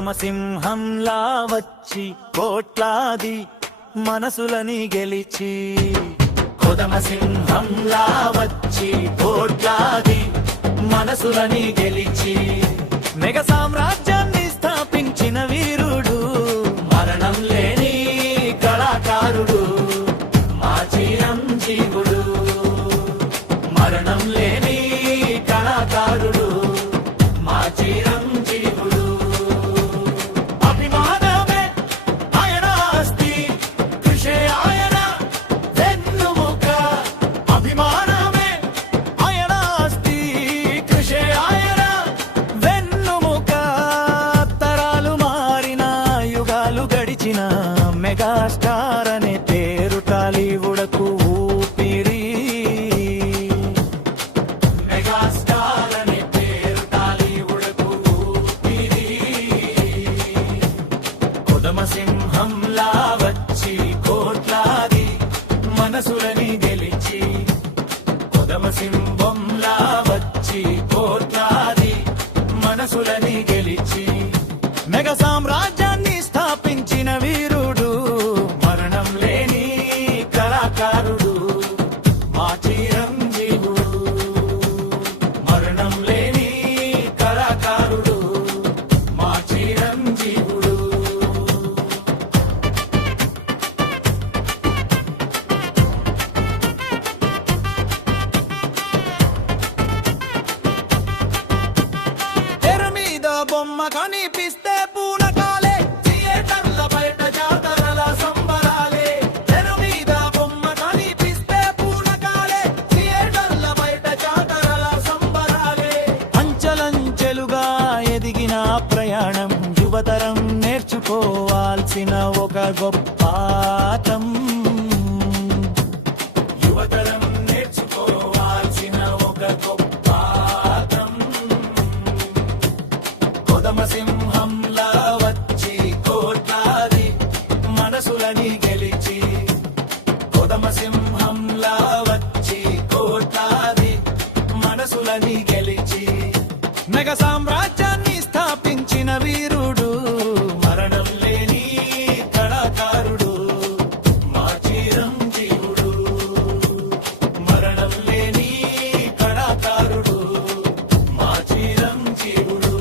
కొదమసింహంలా వచ్చి కోట్లాది మనసులని గెలిచి, కొదమసింహంలా వచ్చి కోట్లాది మనసులని గెలిచి, మెగ సామ్రాజ్యాన్ని స్థాపించిన వీరుడు, మరణం లేని కళాకారుడు మా చిరంజీవుడు. మరణం లేని కళాకారుడు మా చిరంజీవుడు. అభిమానమే ఆయన ఆస్తి, కృషే ఆయన వెన్నుముక. అభిమానమే ఆయన ఆస్తి, కృషే ఆయన వెన్నుముక. తరాలు మారిన యుగాలు గడిచిన మెగాస్టార్ అనే పేరు టాలీవుడ్కు ఊపిరి. మెగాస్టార్ అనే పేరు టాలీవుడ్కు ఊపిరి. కొదమసింహంలా వచ్చి కోట్లాది మనసులని గెలిచి, కొదమసింహంలా వచ్చి కోట్లాది మనసులని గెలిచి, మెగా సామ్రాజ్యాన్ని స్థాపించిన వీరుడు, మరణం లేని కళాకారుడు మా చిరంజీవుడు. మరణం లేని కళాకారుడు మా చిరంజీవుడు. తెర మీద బొమ్మ కనిపిస్తే పూనకాలే, థియేటర్ల బయట జాతరల సంబరాలే. తెర మీద బొమ్మ కనిపిస్తే పూనకాలే, థియేటర్ల బయట జాతరల సంబరాలే. అంచెలంచెలుగా ఎదిగిన ప్రయాణం యువతరం నేర్చుకోవాల్సిన ఒక గొప్ప పాఠం. యువతరం నేర్చుకోవాల్సిన ఒక గొప్ప పాఠం. కొదమసింహంలా వచ్చి కోట్లాది మనసులని గెలిచి, కొదమసింహంలా వచ్చి కోట్లాది మనసులని గెలిచి, మెగా సామ్రాజ్యాన్ని స్థాపించిన వీరుడు, మరణం లేని కళాకారుడు మా చిరంజీవుడు. మరణం లేని కళాకారుడు మా చిరంజీవుడు.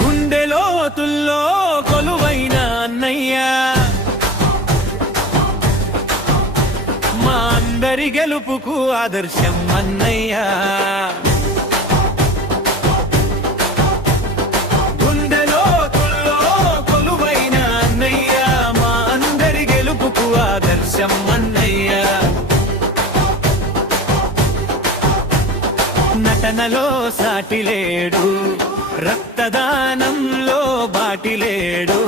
గుండెలోతుల్లో కొలువైన అన్నయ్య, మా అందరి గెలుపుకు ఆదర్శం అన్నయ్య. గుండెలోతుల్లో కొలువైన అన్నయ్య, మా అందరి గెలుపుకు ఆదర్శం అన్నయ్య. నటనలో సాటిలేడు, రక్తదానంలో బాటిలేడు,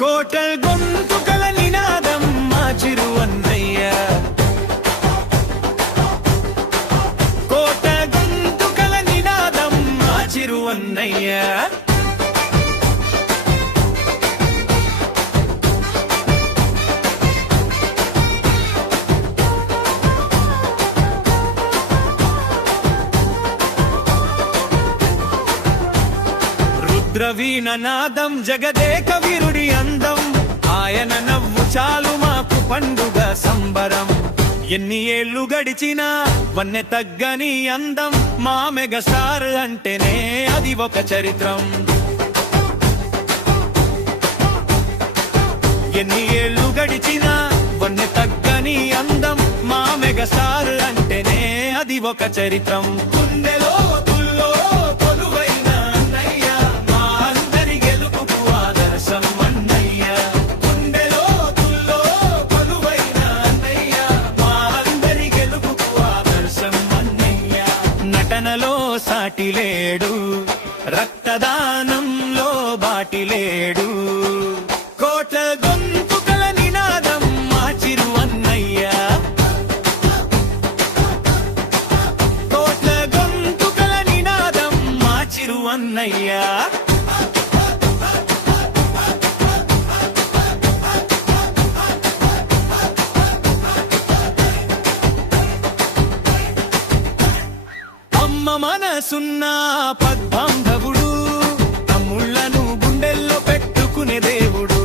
కోటల్ గొంతుకల నినాదం మా చిరు అన్నయ్య. కోట గొంతుకల నినాదం మా చిరు అన్నయ్య. రుద్రవీణనాదం జగదేక వీరుడి అందం, ఆయన నవ్వు చాలు మాకు పండుగ సంబరం. ఎన్ని ఏళ్ళు గడిచినా వన్నె తగ్గని అందం, మా మెగాస్టార్ అంటేనే అది ఒక చరిత్రం. ఎన్ని ఏళ్ళు గడిచినా వన్నె తగ్గని తగ్గని అందం మా మెగాస్టార్ అంటేనే అది ఒక చరిత్రం. గుండెలో తుల్లో కొలువైన అన్నయ్య, మా అందరి గెలుపుకు ఆదర్శం అన్నయ్య. గుండెలో తుల్లో కొలువైన అన్నయ్య, మా అందరి గెలుపుకు ఆదర్శం అన్నయ్య. నటనలో సాటి లేడు, రక్తదానంలో బాటి లేడు, కోట్ల గొంతుకల నినాదం మా చిరు అన్నయ్య. కోట్ల గొంతుకల నినాదం మా చిరు అన్నయ్య. అమ్మ మనసున్న పద్బాంధవుడు, తమ్ముళ్లను గుండెల్లో పెట్టుకునే దేవుడు.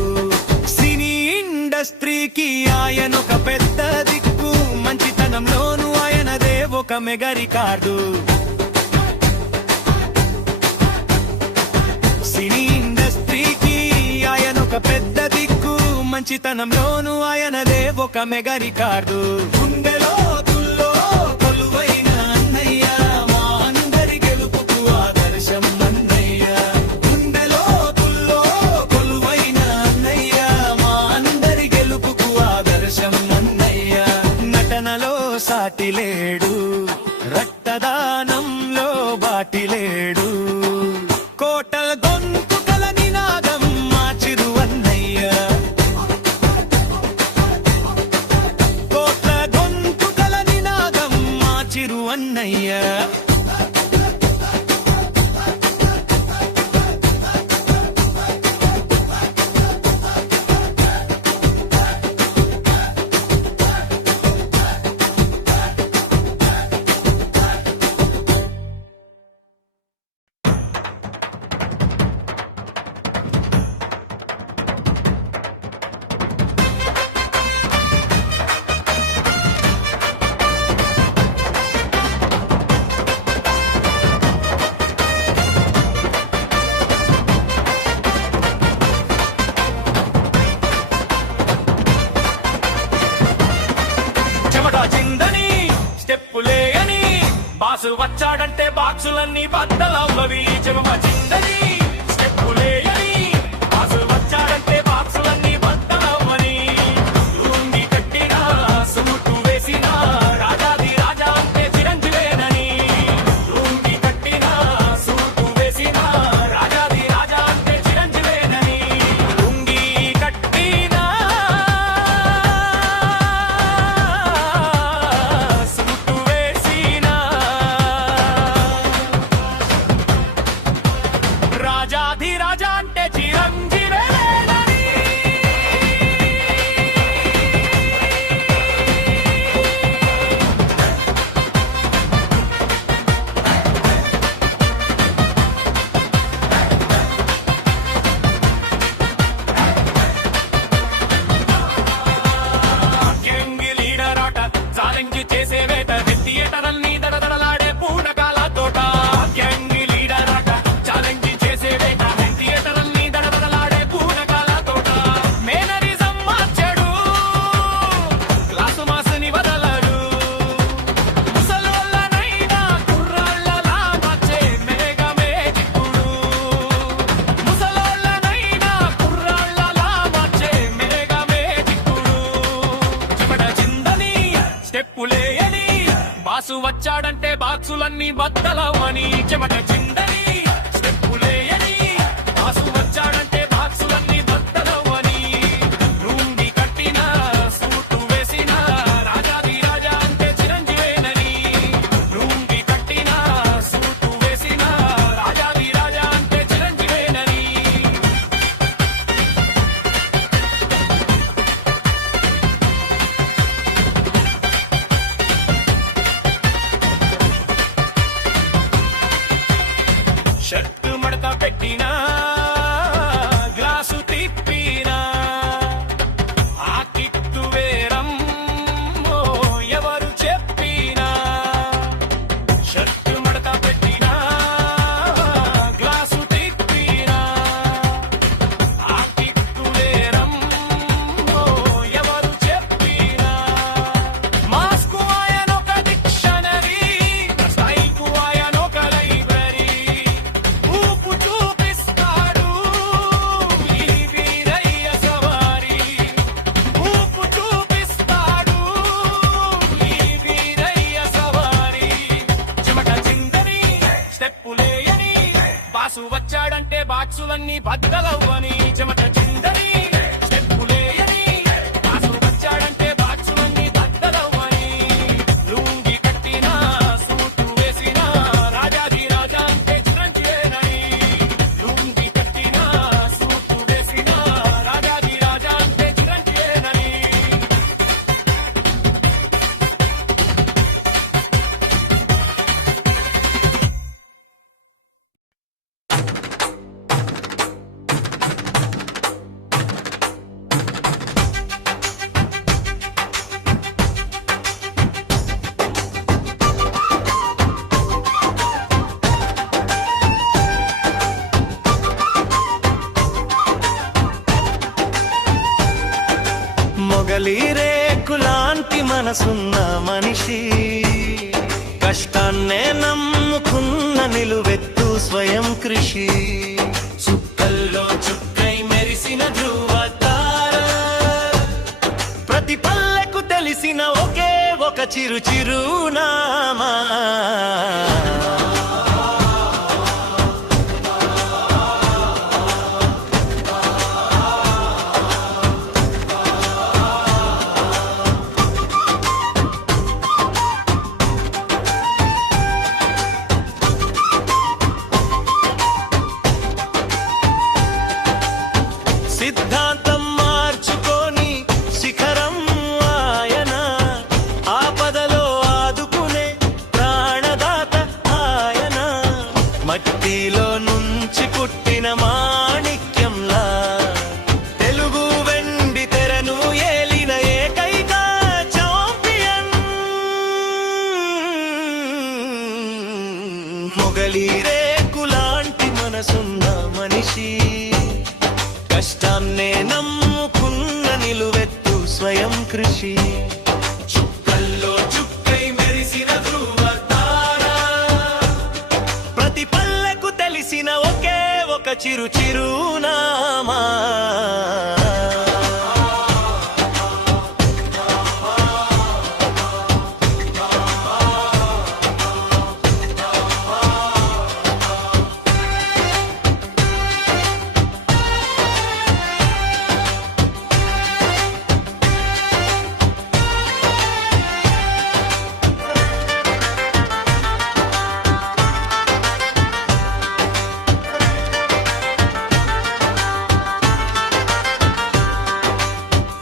సినీ ఇండస్ట్రీకి ఆయనొక పెద్ద దిక్కు, మంచితనంలోనూ ఆయనదే ఒక మెగా రికార్డు. సినీ ఇండస్ట్రీకి ఆయనొక పెద్ద దిక్కు, మంచితనంలోనూ ఆయనదే ఒక మెగా రికార్డు. గుండెలో తుల్లో కొలువైన అన్నయ్య, మా అందరి గెలుపుకు ఆదర్శం అన్నయ్య. గుండెలో తుల్లో కొలువైన అన్నయ్య, మా అందరి గెలుపుకు ఆదర్శం అన్నయ్య. నటనలో సాటి లేడు, రక్తదానంలో బాటి లేడు, కోటల గొంతుకల నినాదం మా చిరు అన్నయ్య. కోట్ల గొంతుకల నినాదం మా చిరు అన్నయ్య. చిందని స్టెప్పులే అని బాసు వచ్చాడంటే బాక్సులన్నీ బద్దలవ్వవి. చెమమ చిందని స్టెప్పులే అని బాసు వచ్చాడంటే బాక్సులన్నీ బద్దలవ్వని. లుంగి కట్టినా సూటు వేసినా రాజాది రాజా అంటే చిరంజీవేనని. లుంగి కట్టినా సూటు వేసినా రాజాది రాజా అంటే చిరంజీవేనని. లుంగి కట్టినా రాజాది రాజా అంటే చిరంజీవేనని. గ్యాంగ్ లీడర్ ఆట ఛాలెంజ్ చేసే వేట, థియేటరల్ని దడదడలాడే పూనకాల తోట. గ్యాంగ్ లీడర్ ఆట ఛాలెంజ్ చేసే వేట, థియేటరల్ని దడదడలాడే పూనకాల తోట. మేనరిజం మార్చాడు, క్లాసు మాసుని వదలడు. ముసలోళ్ళనైనా కుర్రాళ్ళలా మార్చే మేఘమే దిక్కుడు. ముసలోళ్ళనైనా కుర్రాళ్ళలా మార్చే మేఘమే దిక్కుడు. చెమట చిందని స్టెప్పులేయని బాసు వచ్చాడంటే బాక్సులన్నీ బద్దలవని. చెమట చిందని స్టెప్పులేయని బాసు వచ్చాడంటే బాక్సులన్నీ బద్దలవని. లుంగి కట్టినా సూటు వేసినా రాజాది రాజా అంటే చిరంజీవేనని. లుంగి కట్టినా సూటు వేసినా రాజాది రాజా అంటే చిరంజీవేనని. షర్టు మడత పెట్టినా గ్లాసు తిప్పినా ఆ కిట్టు వేరం ఎవరు చెప్పినా. షర్టు మడత పెట్టినా గ్లాసు తిప్పినా ఆ కిట్టు వేరం ఎవరు చెప్పినా. బాక్సులన్నీ బద్దలవ్వని చెమట చిందని స్టెప్పులేయని కాసులు వచ్చాడంటే బాక్సులన్నీ బద్దలవ్వని లుంగి కట్టినా సూటు వేసినా రాజాది రాజా అంటే చిరంజీవేనని లుంగి కట్టినా సూటు వేసినా రాజాది రాజా అంటే చిరంజీవేనని మొగలి రేకులాంటి మనసున్న మనిషి కష్టాన్నే నమ్ముకున్న నిలువెత్తు స్వయం కృషి చుక్కల్లో చుక్కై మెరిసిన ధృవతార ప్రతి పల్లెకు తెలిసిన ఒకే ఒక చిరు చిరునామా సిద్ధాంతం మార్చుకొని శిఖరం ఆయన ఆపదలో ఆదుకునే ప్రాణదాత ఆయన మట్టిలో నుంచి పుట్టిన మాణిక్యంలా తెలుగు వెండి తెరను ఏలిన ఏకైక చాంపియన్ మొగలి రేకులాంటి మనసున్న మనిషి కష్టాన్నే నమ్ముకున్న నిలువెత్తు స్వయం కృషి చుక్కల్లో చుక్కై మెరిసిన ధృవతార ప్రతి పల్లెకు తెలిసిన ఒకే ఒక చిరు చిరునామా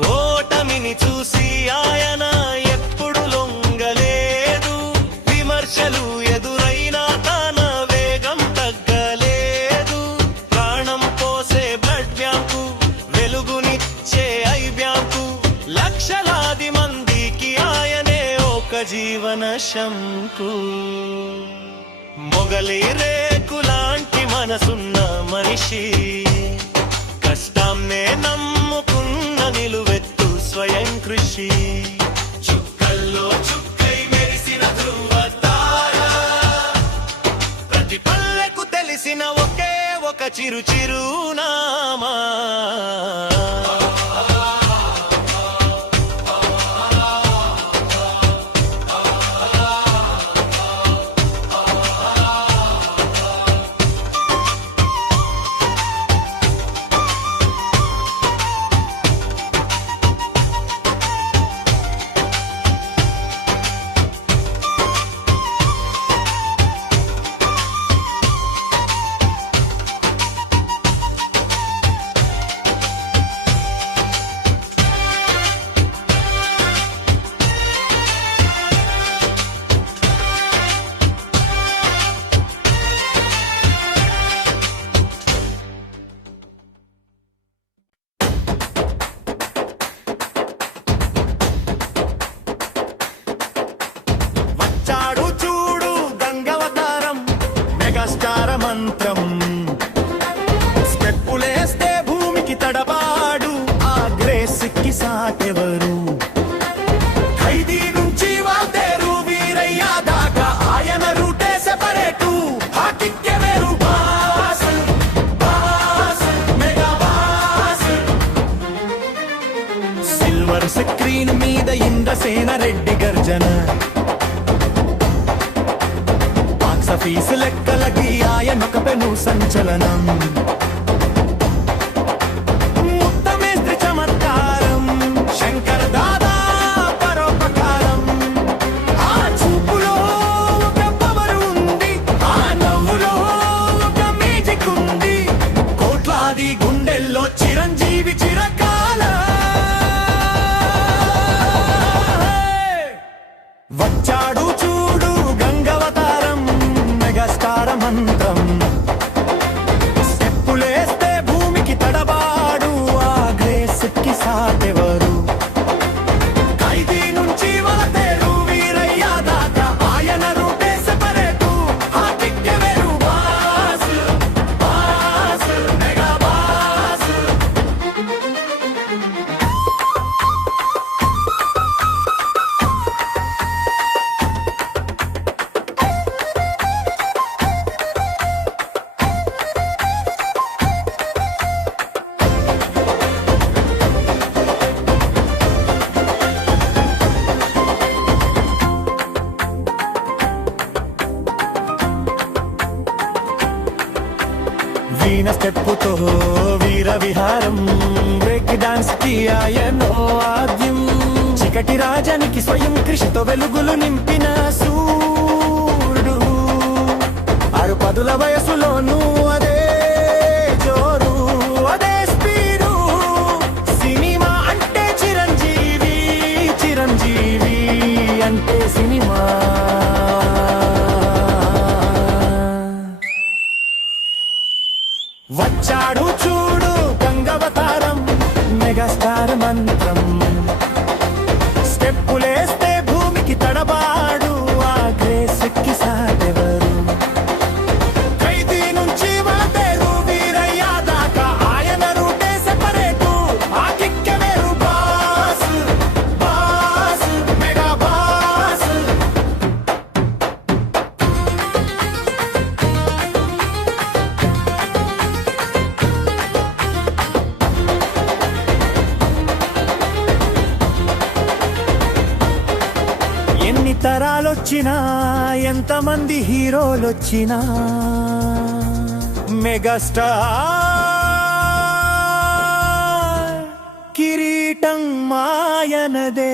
ఓటమిని చూసి ఆయన ఎప్పుడు లొంగలేదు విమర్శలు ఎదురైనా తన వేగం తగ్గలేదు ప్రాణం పోసే బ్లడ్ బ్యాంకు వెలుగునిచ్చే ఐ బ్యాంకు లక్షలాది మందికి ఆయనే ఒక జీవన శంకు మొగలి రేకులాంటి మనసున్న మనిషి కష్టాన్నే నమ్ముకున్న నిలువెత్తు స్వయం కృషి చుక్కల్లో చుక్కై మెరిసిన ధృవతార ప్రతి పల్లెకు తెలిసిన ఒకే ఒక చిరు చిరునామా మెగాస్టార్ మంత్రం స్టెప్పులేస్తే భూమికి తడబాడు ఆ గ్రేస్కి సాటెవరు ఖైదీ నుంచి వాల్తేరు వీరయ్య దాకా ఆయన రూటే సెపరేటు హాకిక్కే వేరు boss boss mega boss silver screen మీద ఇంద్రసేన రెడ్డి గర్జన ఫీజు లెక్కలకి ఆయనొక పెను సంచలనం వచ్చాడు చూడు గంగవతారం మెగాస్టార్ మంత్రం స్టెప్పులేస్తే భూమికి తడబాడు ఆ గ్రేస్ కి సాటెవరు ఖైదీ నుంచి వలతేరు వీరయ్య దాకా ఆయన రూటే సెపరేటు ఆ కిక్కే వేరు బాస్ బాస్ మెగా బాస్ వీణ స్టెప్పుతో వీర విహారం బ్రేక్ డాన్స్ కి ఆయనో ఆద్యం చీకటి రాజానికి స్వయం కృషితో వెలుగులు నింపిన సూర్యుడు 6 వయసులోనూ అదే జోరు అదే స్పీడు సినిమా అంటే చిరంజీవి చిరంజీవి అంటే సినిమా వచ్చాడు చూడు గంగవతారం మెగాస్టార్ మంత్రం స్టెప్పులేస్తే భూమికి తడబాడు ఆ గ్రేస్ కి సాటెవరు ఖైదీ నుంచి వలతేరు వీరయ్య దాకా ఆయన రూటే సెపరేటు ఆ కిక్కే వేరు బాస్ బాస్ మెగా బాస్ ఎన్ని తరాలొచ్చినా ఎంతమంది హీరోలొచ్చినా మెగాస్టార్ కిరీటం మాయనదే